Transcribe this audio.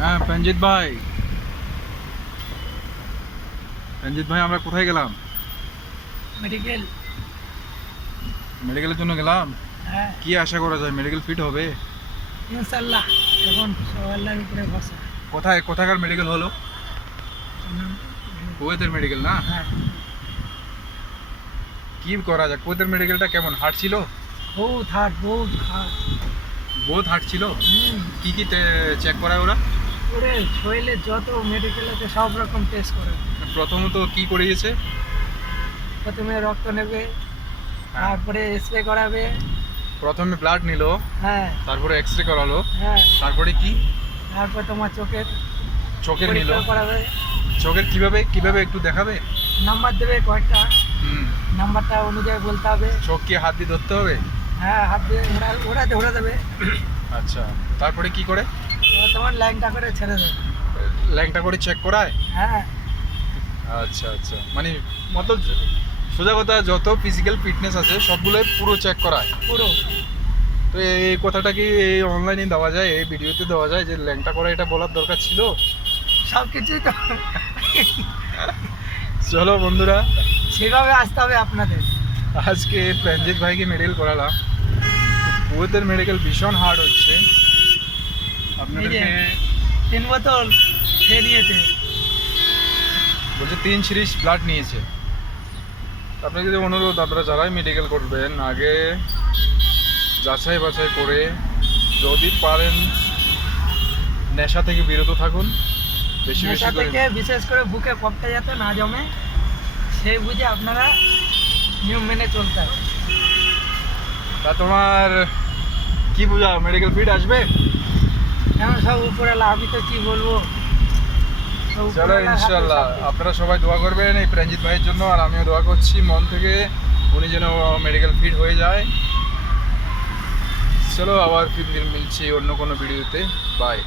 হ্যাঁ রঞ্জিত ভাই আমরা কোথায় গেলাম? মেডিকেল। মেডিকেলের জন্য গেলাম। হ্যাঁ, কি আশা করা যায়, মেডিকেল ফিট হবে? ইনশাল্লাহ। এখন সব আল্লাহর উপরে ভরসা। কোথাকার মেডিকেল হলো? কুয়েতের মেডিকেল না? হ্যাঁ, কি করা যায়, কুয়েতের মেডিকেলটা কেমন, হার্ড ছিল? বহুত হার্ড, বহুত হার্ড। বহুত হার্ড ছিল। কি কি চেক করায় ওরা? ওরে শরীরে যত মেডিকেল আছে সব রকম টেস্ট করে। প্রথমত কি করিয়েছে? প্রথমে রক্ত নেবে, হ্যাঁ। তারপরে স্প্রে করাবে। প্রথমে ব্লাড নিল, হ্যাঁ তারপরে এক্সরে করালো, হ্যাঁ, তারপরে কি? তারপর তোমার চোখের চোখের নিল। পরীক্ষা করাবে। চোখের কিভাবে কিভাবে একটু দেখাবে? নাম্বার দেবে কয়েকটা, হুম। নাম্বারটা অনুযায়ী বলতে হবে। চোখ কি হাত দিয়ে ধরতে হবে? হ্যাঁ, হাত দিয়ে ওরা দেবে। আচ্ছা, তারপরে কি করে? এবার তোমার লাইনটা করে ছেড়ে দেবে। ল্যাংটা করে চেক করায়? হ্যাঁ, আচ্ছা আচ্ছা, মানে মতলব সোজা কথা, যত ফিজিক্যাল ফিটনেস আছে সবগুলোই পুরো চেক করায়। পুরো। তো এই কথাটা কি এই অনলাইনে দেওয়া যায়, এই ভিডিওতে দেওয়া যায় যে ল্যাংটা করা, এটা বলার দরকার ছিল? সব কিছুই তো চলো বন্ধুরা, সেভাবে আসতে হবে আপনাদের। আজকে রঞ্জিত ভাইকে মেডিকেল করালাম। কুয়েতের মেডিকেল ভীষণ হার্ড হচ্ছে। আপনাদেরকে 3 বোতল খেয়ে নিয়েছে। বলছে 3 সিরিজ ব্লাড নিয়েছে। আপনাদের অনুরোধ, আপনারা যারাই মেডিকেল করবেন আগে যাচাই বাছাই করে, যদি পারেন নেশা থেকে বিরত থাকুন, বেশি বেশি নেশা করে। থেকে বিশেষ করে বুকে কপটা যাতে না জমে, সেই বুঝে আপনারা নিয়ম মেনে চলতে হবে। তা তোমার কি বোঝা, মেডিকেল ফিট আসবে? এখন সব উপরওয়ালা, আমি তো কি বলবো। সব চলো উপরওয়ালার হাতে ইনশাল্লাহ, সব কিছু। আপনারা সবাই দোয়া করবেন এই রঞ্জিত ভাইয়ের জন্য, আর আমিও দোয়া করছি মন থেকে উনি যেন মেডিকেল ফিট হয়ে যায়। চলো আবার ফির মিলছি অন্য কোনো ভিডিওতে। বাই।